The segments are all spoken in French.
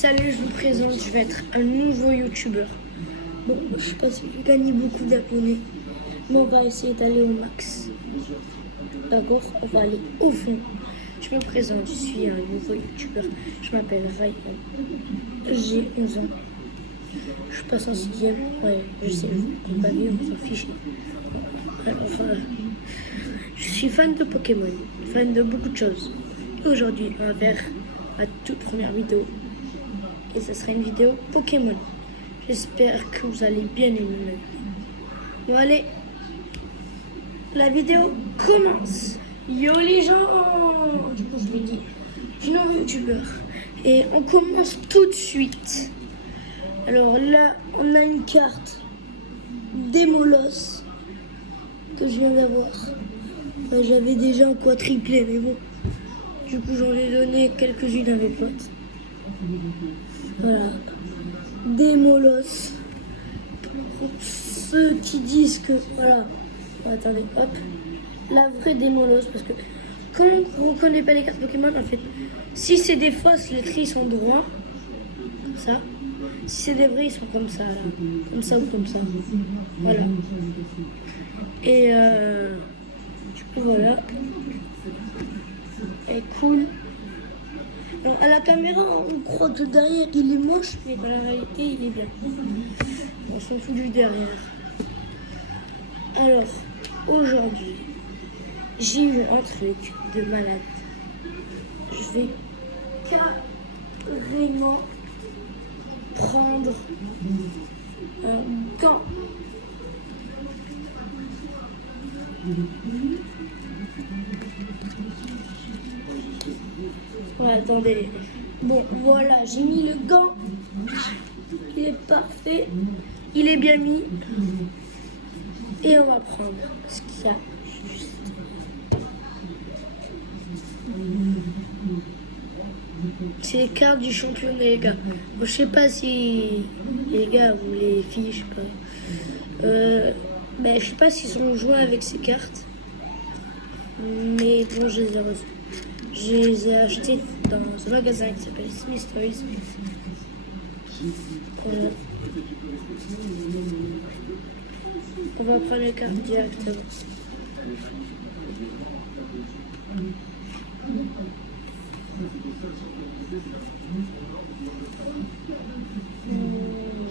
Salut, je vous présente, je vais être un nouveau youtubeur. Bon, je sais pas si je vais gagner beaucoup d'abonnés, mais on va essayer d'aller au max. D'accord, on va aller au fond. Je me présente, je suis un nouveau youtubeur. Je m'appelle Ryan. J'ai 11 ans. Je passe en 6e. Ouais, je sais, vous vous en fichez. Alors, je suis fan de Pokémon, fan de beaucoup de choses. Et aujourd'hui, on va faire ma toute première vidéo. Et ça sera une vidéo Pokémon. J'espère que vous allez bien aimer ma vidéo. Bon allez, la vidéo commence. Yo les gens, du coup je l'ai dit, je suis nouveau youtubeur. Et on commence tout de suite. Alors là, on a une carte d'Emolos que je viens d'avoir. J'avais déjà un quadriplé, mais bon. Du coup, j'en ai donné quelques-unes à mes potes. Voilà. D'Emolos. Pour ceux qui disent que... Voilà. Attendez, hop. La vraie d'Emolos, parce que quand on ne reconnaît pas les cartes Pokémon, en fait, si c'est des fausses, les traits sont droits. Comme ça. Si c'est des vrais, ils sont comme ça, là. Comme ça ou comme ça. Voilà. Et du coup, voilà. Elle est cool. Alors, à la caméra, on croit que derrière, il est moche, mais dans la réalité, il est bien. On s'en fout du derrière. Alors, aujourd'hui, j'ai eu un truc de malade. Je vais carrément prendre un gant. Ouais, attendez. Bon, voilà, j'ai mis le gant. Il est parfait. Il est bien mis. Et on va prendre ce qu'il y a juste. C'est les cartes du championnat, les gars. Bon, je sais pas si les gars ou les filles, je sais pas. Ben, je sais pas s'ils sont joués avec ces cartes. Mais bon, je les ai reçues. Je les ai achetées dans un magasin qui s'appelle Smith Toys. Voilà. On va prendre les cartes directement.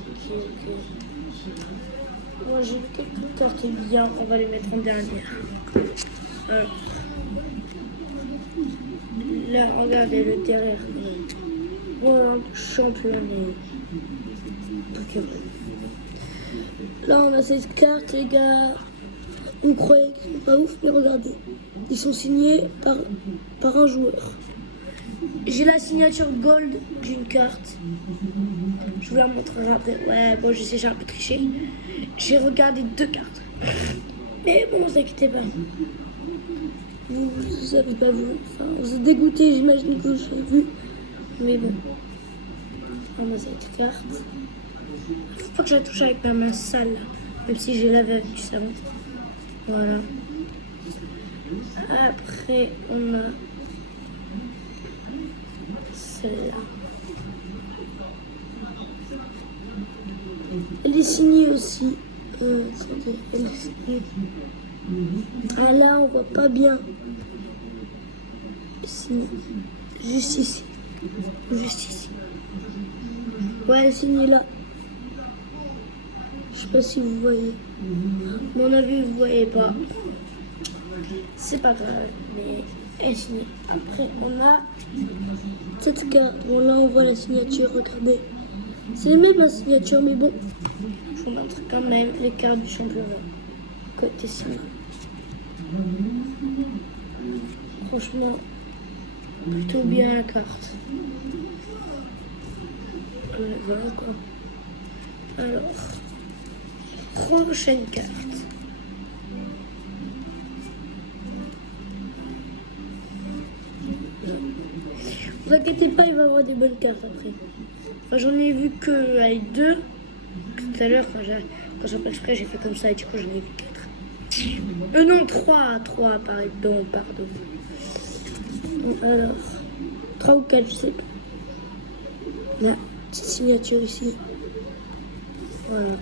Ok. Moi j'ai quelques cartes bien, on va les mettre en dernière. Alors. Là, regardez le derrière. Voilà, championnat Pokémon. Là, on a cette carte, les gars. On croyait qu'ils sont pas ouf, mais regardez. Ils sont signés par un joueur. J'ai la signature gold d'une carte. Je vous la montrerai après. Ouais, bon, je sais, j'ai un peu triché. J'ai regardé 2 cartes. Mais bon, ne vous inquiétez pas. Vous savez pas vous. Enfin, vous êtes dégoûté, j'imagine que j'ai vu. Mais bon. On a cette carte. Faut pas que je la touche avec ma main sale, même si j'ai lavé avec du savon. Voilà. Après, on a celle-là. Elle est signée aussi. Attendez, elle est signée. Ah là, on voit pas bien. Signée. Juste ici. Juste ici. Ouais, elle est signée là. Je sais pas si vous voyez. À mon avis, vous voyez pas. C'est pas grave, mais elle est signée. Après, on a cette carte. Bon, là, on voit la signature. Regardez. C'est même la signature, mais bon. Je vous montre quand même les cartes du championnat. Côté signé. Franchement, plutôt bien la carte. Voilà quoi. Alors, prochaine carte. Vous inquiétez pas, il va y avoir des bonnes cartes après. Enfin, j'en ai vu que avec 2. Tout à l'heure, quand j'ai fait exprès, j'ai fait comme ça et du coup j'en ai vu 4. Non, 3, pardon. Alors, 3 ou 4, je sais pas. La petite signature ici. Voilà.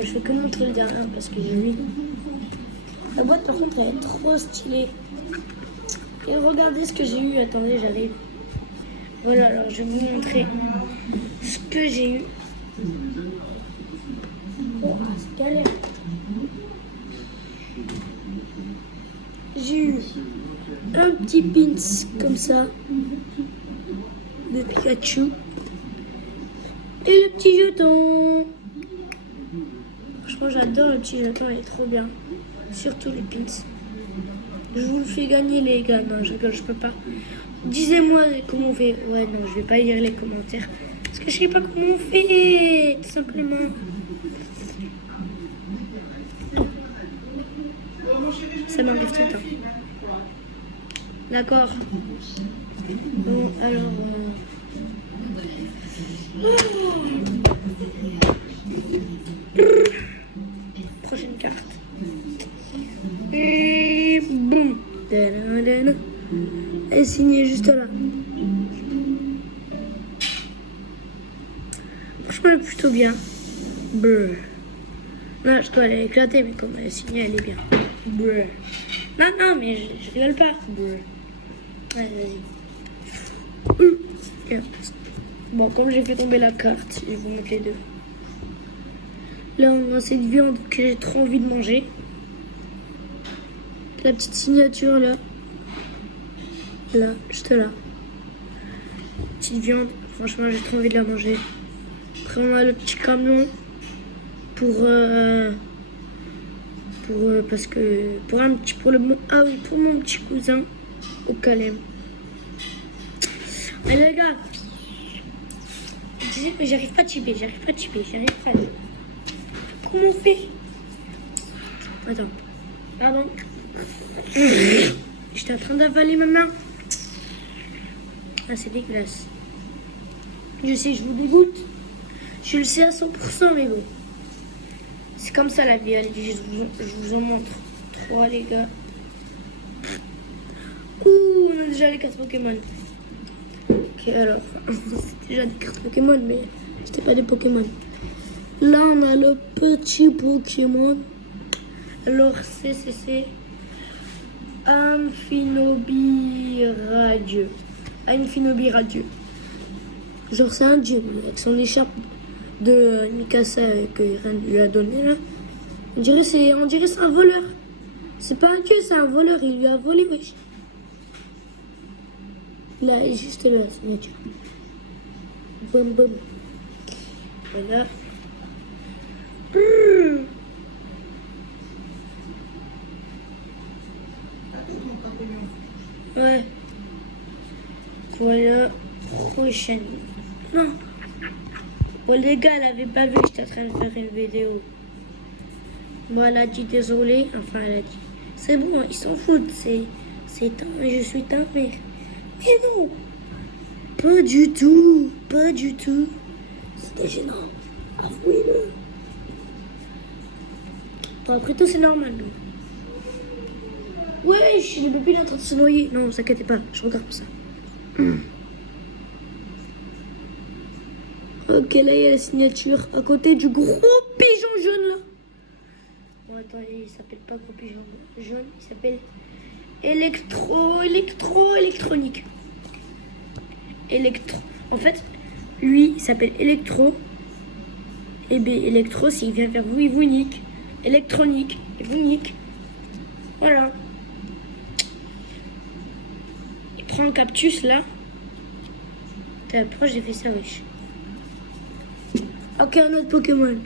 Je fais que montrer le derrière parce que j'ai vu. La boîte par contre elle est trop stylée. Et regardez ce que j'ai eu. Attendez, j'arrive. Voilà, alors je vais vous montrer ce que j'ai eu. Oh, c'est galère. J'ai eu un petit pins comme ça de Pikachu et le petit jeton. Franchement, j'adore le petit jeton, il est trop bien. Surtout les pins. Je vous le fais gagner, les gars. Non, je rigole, je peux pas. Disez-moi comment on fait. Ouais, non, je vais pas lire les commentaires. Parce que je sais pas comment on fait, tout simplement. Non. Ça m'arrive tout le temps. D'accord. Bon, alors... Prochaine carte. Et boum. Elle est signée juste là. Franchement, elle est plutôt bien. Brr. Non, je dois l'éclater, mais comme elle est signée, elle est bien. Brr. Non, non, mais je rigole pas. Brr. Ouais, vas-y. Bon, comme j'ai fait tomber la carte, je vais vous mettre les deux. Là, on a cette viande que j'ai trop envie de manger. La petite signature là. Là, juste là. Petite viande, franchement, j'ai trop envie de la manger. Après, on a le petit camion parce que pour mon petit cousin au Calais. Mais les gars, je disais que j'arrive pas à typer. Comment on fait? Attends, pardon. J'étais en train d'avaler ma main. Ah, c'est dégueulasse. Je sais, je vous dégoûte. Je le sais à 100%, mais bon. C'est comme ça la vie, allez, je vous en montre. 3, les gars. Ouh, on a déjà les cartes Pokémon. Ok, alors, c'était déjà des cartes Pokémon, mais c'était pas des Pokémon. Là, on a le petit Pokémon. Alors, c'est Amphinobi radieux. Amphinobi radieux. Genre, c'est un dieu, avec son écharpe de Mikasa que Ren lui a donné là. On dirait c'est un voleur. C'est pas un dieu, c'est un voleur. Il lui a volé, wesh. Là, juste là, la signature. Boum, boum. Voilà. Ouais. Voilà. Prochaine. Non. Bon, les gars, elle avait pas vu que j'étais en train de faire une vidéo. Bon, elle a dit désolé. Enfin, elle a dit. C'est bon, ils s'en foutent. Je suis ta mère. Mais non. Pas du tout. Pas du tout. C'était gênant. Avouez-le. Bon, après tout, c'est normal. Wesh, le bébé est en train de se noyer. Non, vous inquiétez pas, je regarde ça. Ok, là, il y a la signature à côté du gros pigeon jaune, là. Bon, attendez, il s'appelle pas gros pigeon jaune, il s'appelle électronique. En fait, lui, il s'appelle Electro. Et B, Electro, s'il vient vers vous, il vous nique. Électronique, il vous nique. Voilà. Il prend un cactus, là. Pourquoi j'ai fait ça, wesh? Ok, un autre Pokémon.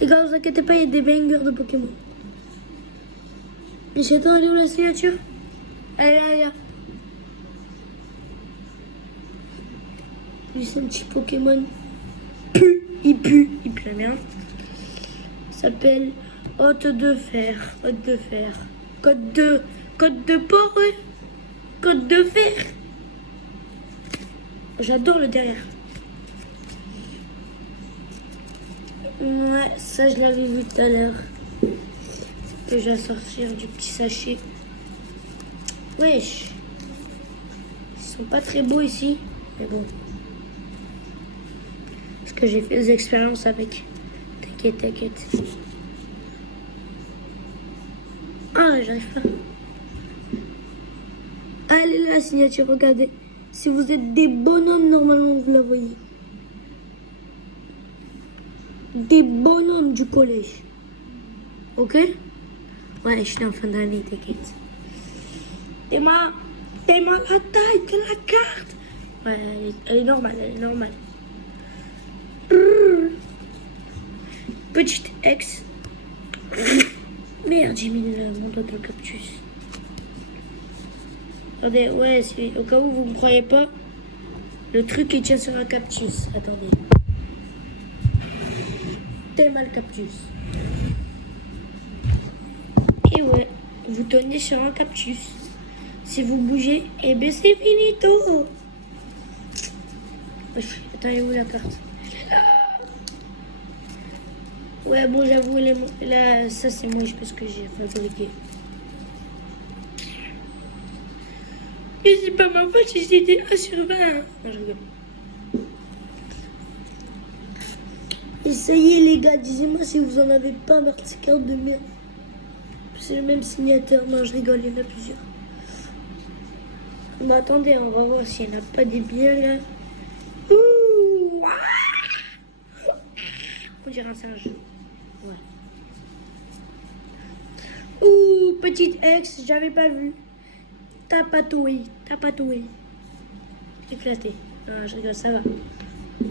Les gars, vous inquiétez pas, il y a des bangers de Pokémon. Mais j'attends, elle est où la signature? Elle est là. Lui, c'est un petit Pokémon. Il pue la merde. Il s'appelle Hôte de fer. Côte de porc, ouais. Côte de fer. J'adore le derrière. Ouais, ça je l'avais vu tout à l'heure. Que je vais sortir du petit sachet. Wesh. sont pas très beaux ici, mais bon. Parce que j'ai fait des expériences avec. T'inquiète, t'inquiète. Ah, j'arrive pas. Allez là, la signature, regardez. Si vous êtes des bonhommes, normalement, vous la voyez. Des bonhommes du collège. Ok? Ouais, je suis en fin d'année, t'inquiète. T'es mal la taille de la carte. Ouais, elle est normale, elle est normale. Petite ex. Merde, j'ai mis mon doigt dans le cactus. Attendez, ouais, au cas où vous ne me croyez pas, le truc qui tient sur un cactus. Attendez. T'es mal cactus. Et ouais, vous tenez sur un cactus. Si vous bougez, eh bien c'est finito. Attends, elle est où la carte? Ouais, bon, j'avoue, là, ça c'est moche parce que j'ai fabriqué. Mais c'est pas ma faute si c'était 1 sur 20. Non, je rigole. Et ça y est, les gars, dites-moi si vous en avez pas marre de ces cartes de merde. C'est le même signateur. Non, je rigole, il y en a plusieurs. Mais attendez, on va voir s'il n'y en a pas des biens là. Ouh, on dirait un singe. Ouais. Ouh, petite ex, j'avais pas vu. T'as patoué. Éclaté. Non, je rigole, ça va.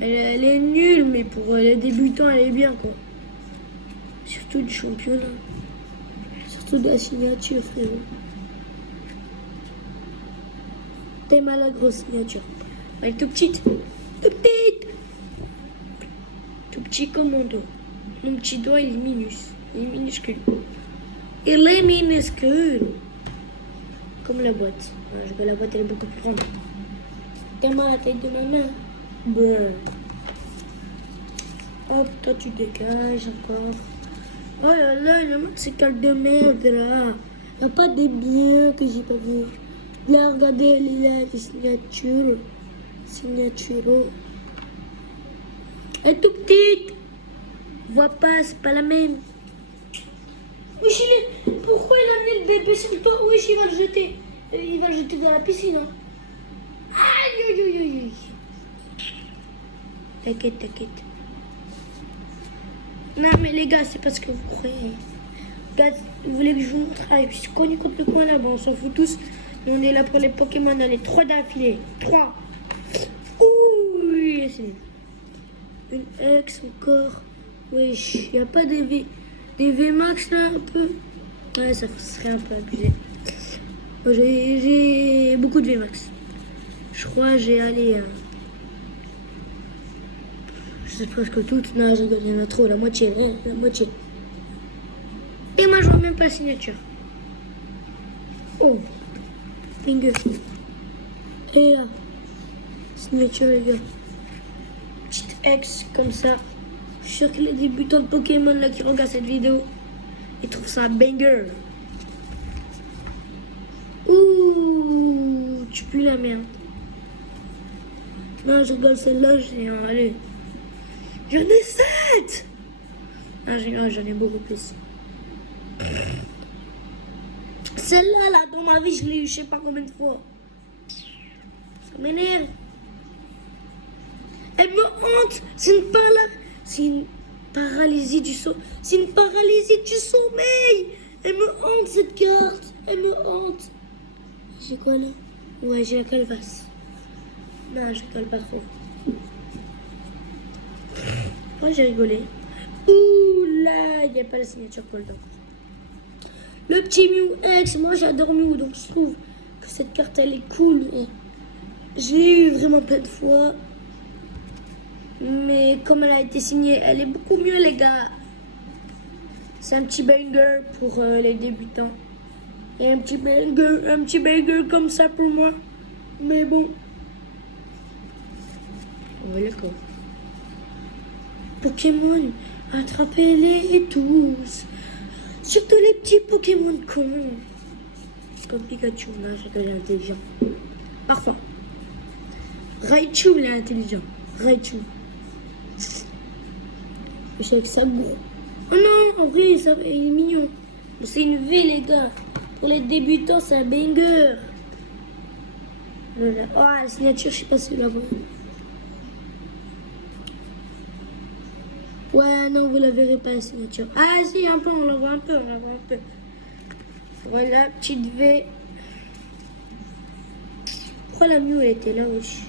Elle est nulle, mais pour les débutants, elle est bien, quoi. Surtout du championnat. Surtout de la signature, frérot. T'aimes à la grosse signature. Elle est tout petite. Tout petit comme mon doigt. Mon petit doigt, il est minuscule. Il est minuscule. Comme la boîte. La boîte, elle est beaucoup plus grande. T'aimes à la taille de ma main. Brr. Hop, toi tu dégages encore. Oh là là, il y a ces cartes de merde là. Il n'y a pas des biens que j'ai pas vu. Là, regardez, elle est là, les signatures. Elle est tout petite. Vois pas, c'est pas la même. Wesh, pourquoi il a mis le bébé sur le toit? Wesh, il va le jeter. Il va le jeter dans la piscine. Hein. Aïe, aïe, aïe, aïe. T'inquiète. Non, mais les gars, c'est parce que vous croyez. Regarde, vous voulez que je vous montre? Allez, je suis connu contre le coin là-bas, on s'en fout tous. On est là pour les Pokémon, allez, 3 d'affilée. 3. Ouh, c'est une ex encore. Wesh, il n'y a pas des VMAX là, un peu? Ouais, ça serait un peu abusé. Moi, j'ai beaucoup de VMAX. Je crois j'ai allé... je sais presque toutes. Non, je rigole, il y en a trop, la moitié. Et moi, je vois même pas la signature. Oh, finger. Et là, signature, les gars. Petite ex, comme ça. Je suis sûr que les débutants de Pokémon là qui regardent cette vidéo, ils trouvent ça banger. Ouh, tu pues la merde. Non, je rigole, celle-là, allez. J'en ai 7. Non, j'en ai beaucoup plus. Celle-là, là, dans ma vie, je l'ai eu je sais pas combien de fois. Ça m'énerve. Elle me hante. C'est une paralysie du sommeil. C'est une paralysie du sommeil. Elle me hante, cette carte. Elle me hante. J'ai quoi, là? Ouais, j'ai la calvasse. Non, je rigole pas trop. Moi, j'ai rigolé. Ouh là, il n'y a pas la signature pour le temps. Le petit Mew X, moi j'adore Mew, donc je trouve que cette carte elle est cool. Je l'ai eu vraiment plein de fois. Mais comme elle a été signée, elle est beaucoup mieux, les gars. C'est un petit banger pour les débutants. Et un petit banger comme ça pour moi. Mais bon. Ouais, d'accord. Pokémon, attrapez-les tous. Surtout les petits Pokémon cons. Comme Pikachu, là, je suis intelligent. Parfois. Raichu, il est intelligent. Raichu. Je sais que ça gros. Oh non, en vrai, ça, il est mignon. C'est une V, les gars. Pour les débutants, c'est un banger. Oh, la signature, je sais pas si vous la voyez. Ouais, non, vous la verrez pas, la signature. Ah, si, un peu, on la voit un peu, Voilà, petite V. Pourquoi la Mew, elle était là, wesh?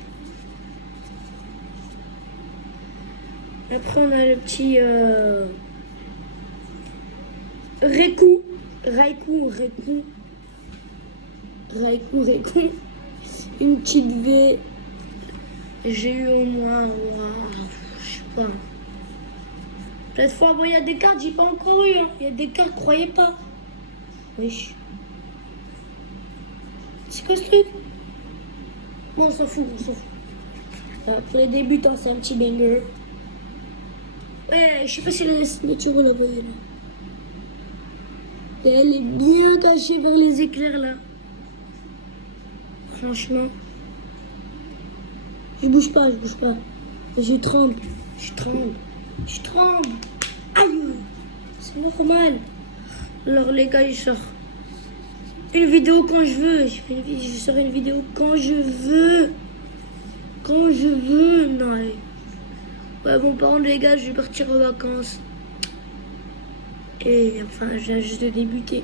Après, on a le petit Raikou. Une petite V. J'ai eu au moins, je sais pas. Peut-être fois, bon, il y a des cartes, j'ai pas encore eu. Hein. Il y a des cartes, croyez pas. Wesh. C'est quoi ce truc? Bon, on s'en fout. Pour les débutants, c'est un petit banger. Ouais, je sais pas si la signature vous la voyez là. Et elle est bien cachée par les éclairs là. Franchement. Je bouge pas. Je tremble. Aïe. C'est normal. Alors les gars, je sors une vidéo quand je veux. Je sors une vidéo quand je veux. Non. Ouais, bon, par contre, les gars, je vais partir en vacances. Et enfin, j'ai juste de débuter.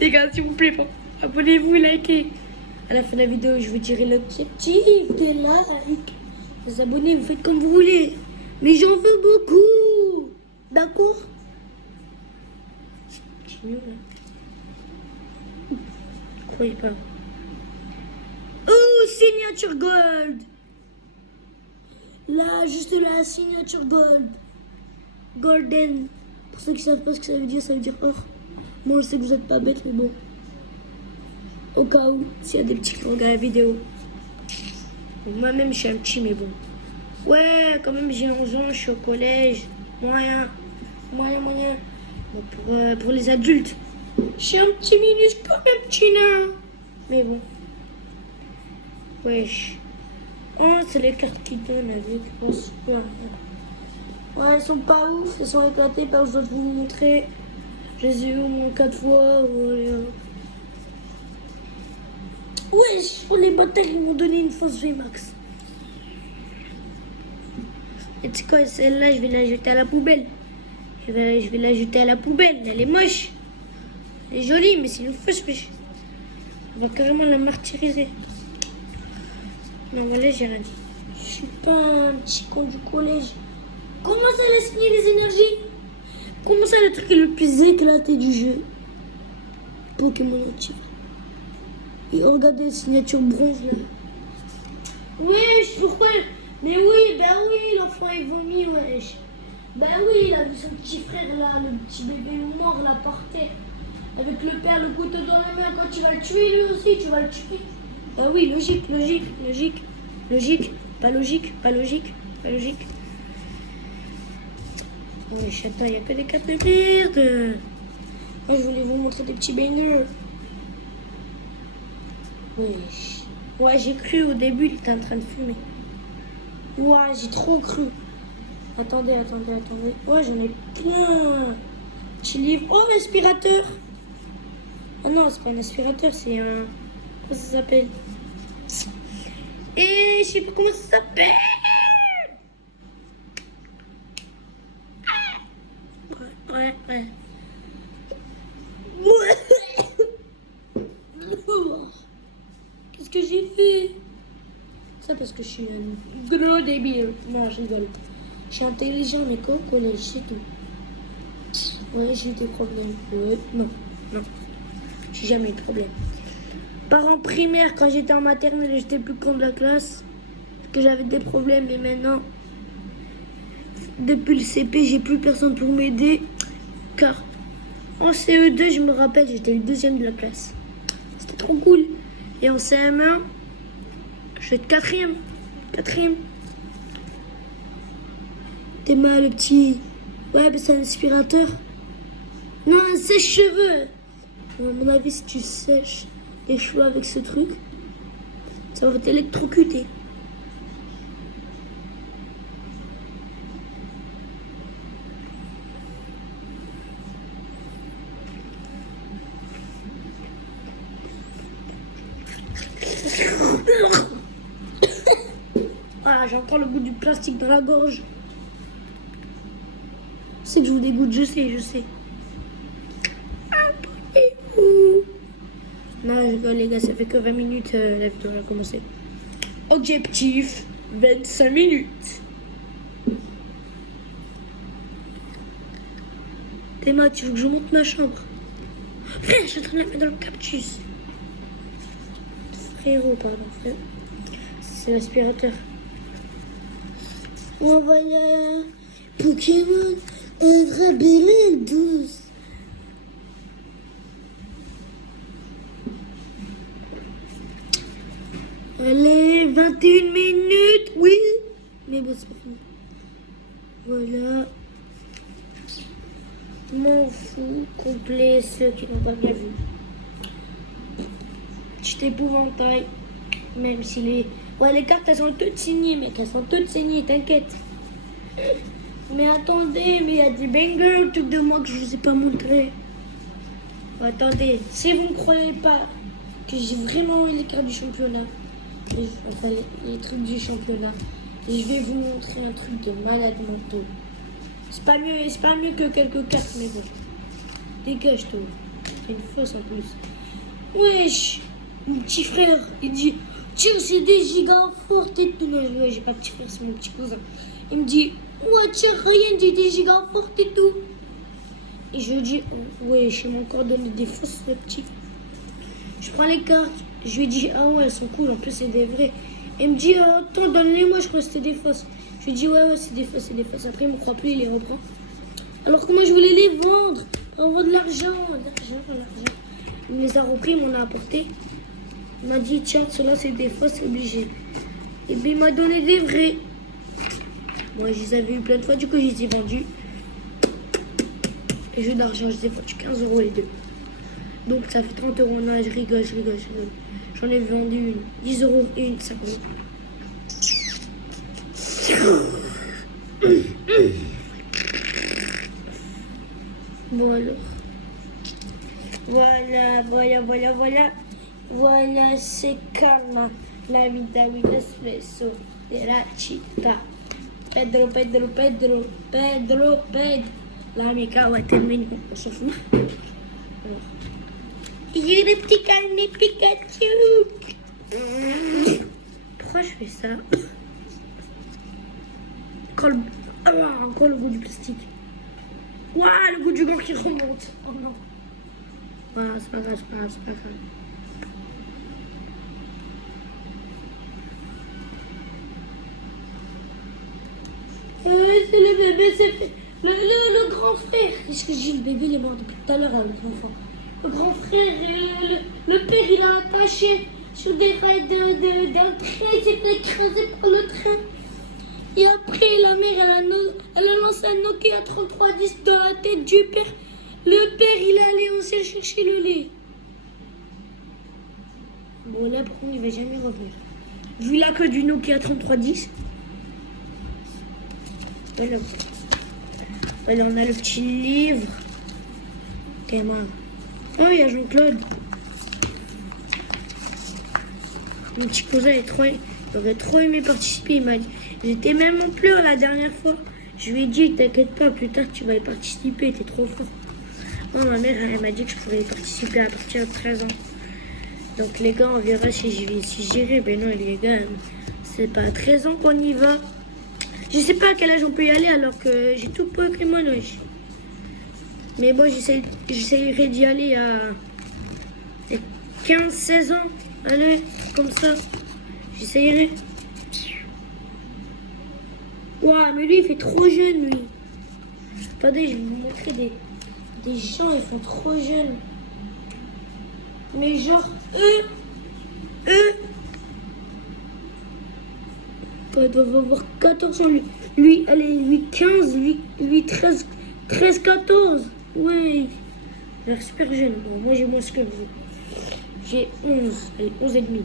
Les gars, s'il vous plaît, bon, abonnez-vous, likez. À la fin de la vidéo, je vous dirai l'objectif des likes. Vous abonnez, vous faites comme vous voulez. Mais j'en veux beaucoup. D'accord? C'est mieux, là. Croyez pas. Oh, signature gold. Là, juste la signature gold. Golden. Pour ceux qui savent pas ce que ça veut dire or. Moi, je sais que vous êtes pas bêtes, mais bon. Au cas où, s'il y a des petits qui regardent la vidéo. Moi-même, je suis un petit, mais bon. Ouais, quand même, j'ai 11 ans, je suis au collège. Moyen. Bon, pour les adultes, je suis un petit minuscule, un petit nain. Mais bon. Wesh. Oh, c'est les cartes qui donnent avec. Oh, super. Ouais, elles sont pas ouf, elles sont éclatées, parce que je dois vous montrer. Je les ai eu au moins 4 fois. Wesh, pour les batailles, ils m'ont donné une fausse VMAX. Et tu sais quoi, celle-là, je vais la jeter à la poubelle. Je vais la jeter à la poubelle, elle est moche. Elle est jolie, mais c'est une fausse wesh. On va carrément la martyriser. Non, voilà, j'ai rien dit. Je suis pas un petit con du collège. Comment ça, elle a signé les énergies? Comment ça, le truc est le plus éclaté du jeu? Pokémon actif. Et regardez la signature bronze là. Wesh, pourquoi? Mais oui, bah oui, l'enfant est vomi, wesh. Bah oui, il a vu son petit frère là, le petit bébé mort là par terre. Avec le père, le couteau dans la main, quand tu vas le tuer lui aussi, tu vas le tuer. Bah oui, logique. Pas logique. Wesh, attends, il n'y a que des cartes de merde. Moi, je voulais vous montrer des petits bangers. Wesh. Ouais, j'ai cru au début, il était en train de fumer. Ouais, j'ai trop cru. Attendez. Ouais, j'en ai plein. Petit livre. Oh, l'aspirateur. Ah non, c'est pas un aspirateur, c'est un... Comment ça s'appelle? Et je sais pas comment ça s'appelle. Ouais. Qu'est-ce que j'ai fait? Ça parce que je suis un gros débile. Non, je rigole. Je suis intelligent, mais qu'au collège, c'est tout. Ouais, j'ai eu des problèmes. Non. J'ai jamais eu de problème. Par en primaire, quand j'étais en maternelle, j'étais le plus con de la classe. Parce que j'avais des problèmes, et maintenant, depuis le CP, j'ai plus personne pour m'aider. Car en CE2, je me rappelle, j'étais le deuxième de la classe. C'était trop cool. Et en CM1, je vais être quatrième. T'es mal, le petit. Ouais, mais c'est un aspirateur. Non, un sèche-cheveux. À mon avis, si tu sèches les cheveux avec ce truc, ça va t'électrocuter. j'ai encore le goût du plastique dans la gorge. C'est que je vous dégoûte, je sais. Abonnez-vous. Non, je rigole les gars, ça fait que 20 minutes la vidéo a commencé. Objectif, 25 minutes. Théma, tu veux que je monte ma chambre? Frère, je suis en train de la mettre dans le cactus. Frérot, pardon, frère. C'est l'aspirateur. Oh voilà, Pokémon, un vrai belle douce. Allez, 21 minutes, oui. Mais bon, c'est pas fini. Voilà. M'en fous, complet, ceux qui n'ont pas bien vu. Petit épouvantail. Même si les... Ouais, les cartes, elles sont toutes signées, mec. Elles sont toutes signées, t'inquiète. Mais attendez, mais il y a des bangers tout de moi que je vous ai pas montré. Attendez, si vous ne croyez pas que j'ai vraiment eu les cartes du championnat, enfin les trucs du championnat, je vais vous montrer un truc de malade mentaux. C'est pas mieux que quelques cartes, mais bon. Dégage-toi. C'est une fausse en plus. Wesh, mon petit frère, il dit tiens, c'est des gigas fortes et tout. Non, j'ai pas petit frère, c'est mon petit cousin. Il me dit ouais, tiens, rien, j'ai des gigas fortes et tout. Et je lui dis wesh, ils m'ont encore donné des fausses, le petit. Je prends les cartes, je lui dis ah ouais, elles sont cool, en plus c'est des vrais. Il me dit attends, donne-les-moi, je crois que c'était des fausses. Je lui dis ouais, c'est des fausses. Après, il me croit plus, il les reprend. Alors que moi, je voulais les vendre pour avoir de l'argent. Il me les a repris, il m'en a apporté. Il m'a dit tiens, ceux-là, c'est des fausses, c'est obligé. Et bien, il m'a donné des vrais. Moi, je les avais eu plein de fois, du coup, je les ai vendus. Et jeux d'argent, je les ai vendus 15 € les deux. Donc, ça fait 30 €. Non, je rigole. J'en ai vendu une. 10 € et une, 5 €. Bon alors. Voilà, c'est Karma, la vitamine espresso de la città. Pedro. L'amica, ouais, t'es mignon, on s'en fout. Alors. Il y a le petit carnet Pikachu. Pourquoi je fais ça? Encore le goût du plastique. Waouh, le goût du gant qui remonte. Oh non. Voilà, c'est pas grave. C'est le bébé, c'est le grand frère. Qu'est-ce que j'ai? Le bébé, il est mort depuis tout à l'heure, le grand enfant. Le grand frère, le père, il a attaché sur des rails d'un train. Il s'est fait écraser par le train. Et après, la mère, elle a lancé un Nokia 3310 dans la tête du père. Le père, il est allé aussi chercher le lait. Bon, là, par contre, il va jamais revenir. Vu la queue du Nokia 3310. Voilà, on a le petit livre. Oh, il y a Jean-Claude. Mon petit cousin, il aurait trop aimé participer. Il m'a dit, j'étais même en pleurs la dernière fois. Je lui ai dit, t'inquiète pas, plus tard tu vas y participer, t'es trop fort. Moi, ma mère, elle m'a dit que je pouvais y participer à partir de 13 ans. Donc les gars, on verra si j'irai. Ben non, les gars, c'est pas à 13 ans qu'on y va. Je sais pas à quel âge on peut y aller alors que j'ai tout Pokémon. Mais bon, j'essayerai d'y aller à 15-16 ans. Allez, comme ça. J'essayerai. Ouah, mais lui, il fait trop jeune, lui. Attendez, je vais vous montrer des gens, ils font trop jeunes. Mais genre, eux, ils doivent avoir 14 ans. Lui, allez, lui 15, lui 13, 14. Ouais, il a l'air super jeune. Bon, moi, j'ai moins que vous. J'ai 11, allez, 11 et demi.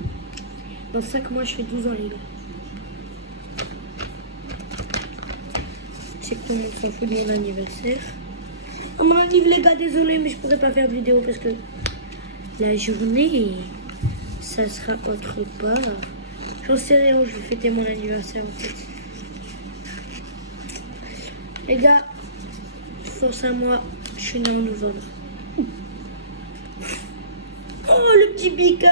Dans 5 mois, je fais 12 ans, les gars. C'est que tout le monde s'en fout de mon anniversaire. À mon anniversaire, les gars, désolé, mais je pourrais pas faire de vidéo parce que la journée, ça sera autre part. J'en sais rien où je vais fêter mon anniversaire en fait. Les gars, force à moi, je suis né en novembre. Oh, le petit Pika!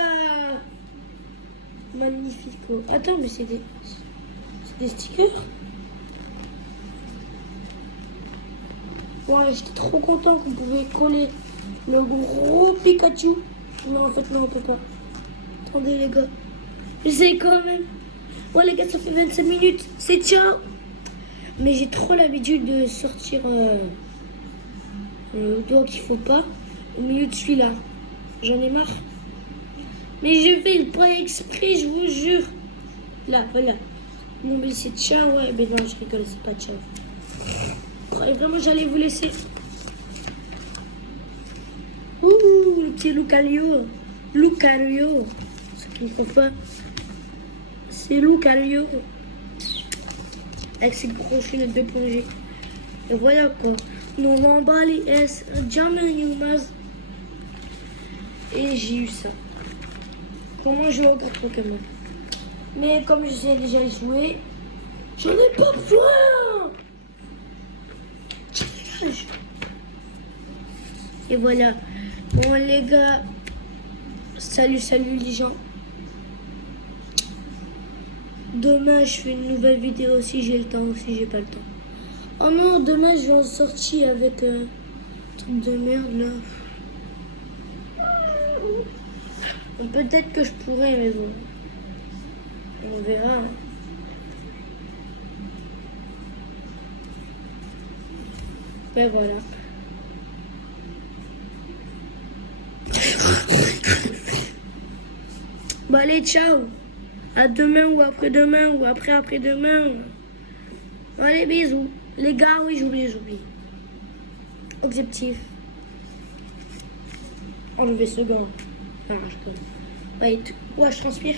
Magnifico. Attends, mais c'est des stickers? Ouais, j'étais trop content qu'on pouvait coller le gros Pikachu. Non, en fait, non, on peut pas. Attendez, les gars. J'essaie quand même. Bon, les gars, ça fait 25 minutes. C'est ciao! Mais j'ai trop l'habitude de sortir le doigt qu'il faut pas au milieu de celui-là. J'en ai marre. Mais je fais le pas exprès, je vous jure. Là, voilà. Non, mais c'est ciao, ouais. Mais non, je rigole, c'est pas ciao. Et vraiment, j'allais vous laisser. Ouh, le petit Lucario. Lucario. Ceux qui ne font pas. C'est Lucario. Avec ses gros lunettes de plongée. Et voilà quoi. Nous on emballe S. Jamais Yumaz. Et j'ai eu ça. Comment jouer aux cartes Pokémon. Mais comme je sais déjà y jouer, j'en ai pas besoin. Et voilà. Bon les gars. Salut les gens. Demain je fais une nouvelle vidéo si j'ai le temps ou si j'ai pas le temps. Oh non, demain je vais en sortir avec un truc de merde là. Peut-être que je pourrais, mais bon. On verra. Ben voilà. Bon allez, ciao. À demain ou après-demain ou après-après-demain. Allez, bisous. Les gars, oui, j'oublie. Objectif. Enlever ce gant. Ah, je connais. Wait. Ouais, je transpire.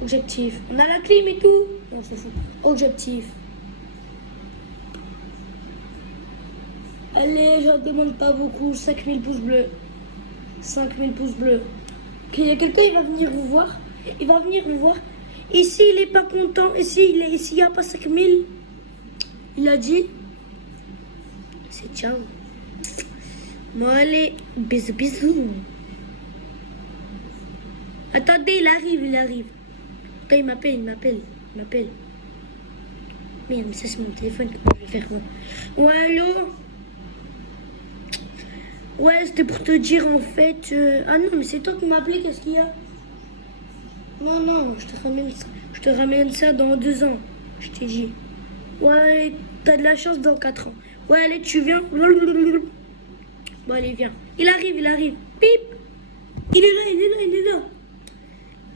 Objectif. On a la clim et tout. Non, on s'en fout. Objectif. Allez, je ne demande pas beaucoup. 5000 pouces bleus. 5000 pouces bleus. Ok, il y a quelqu'un, il va venir vous voir. Il va venir vous voir. Et s'il n'est pas content, et s'il n'y a pas 5000, il a dit, c'est ciao. Bon, allez, bisous. Attendez, il arrive. Attends, il m'appelle. Merde, mais ça c'est mon téléphone, comment je vais faire quoi? Ouais, allô? Ouais, c'était pour te dire en fait... Ah non, mais c'est toi qui m'as appelé, qu'est-ce qu'il y a? Non, je te ramène ça dans 2 ans, je t'ai dit. Ouais, t'as de la chance dans 4 ans. Ouais, allez, tu viens? Bon, allez, viens. Il arrive. Pip! Il est là.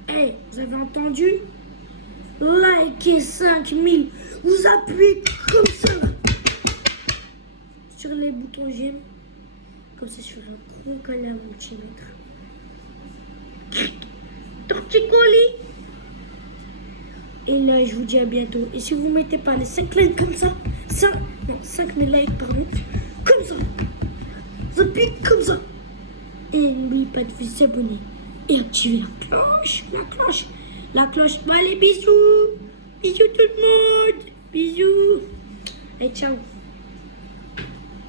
Hey, vous avez entendu? Likez 5000. Vous appuyez comme ça. Sur les boutons j'aime. Comme ça, sur un gros câlin multimètre. Torticolis. Et là, je vous dis à bientôt. Et si vous ne mettez pas les 5 likes comme ça, 5000 likes, pardon, comme ça, vous appuyez comme ça. Et n'oubliez pas de vous abonner et activer la cloche. Bon, allez, bisous tout le monde. Bisous. Allez, ciao.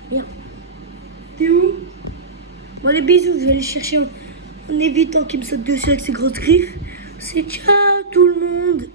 Bien. T'es où? Bon, les bisous, je vais aller chercher en évitant qu'il me saute dessus avec ses grosses griffes. C'est ciao tout le monde.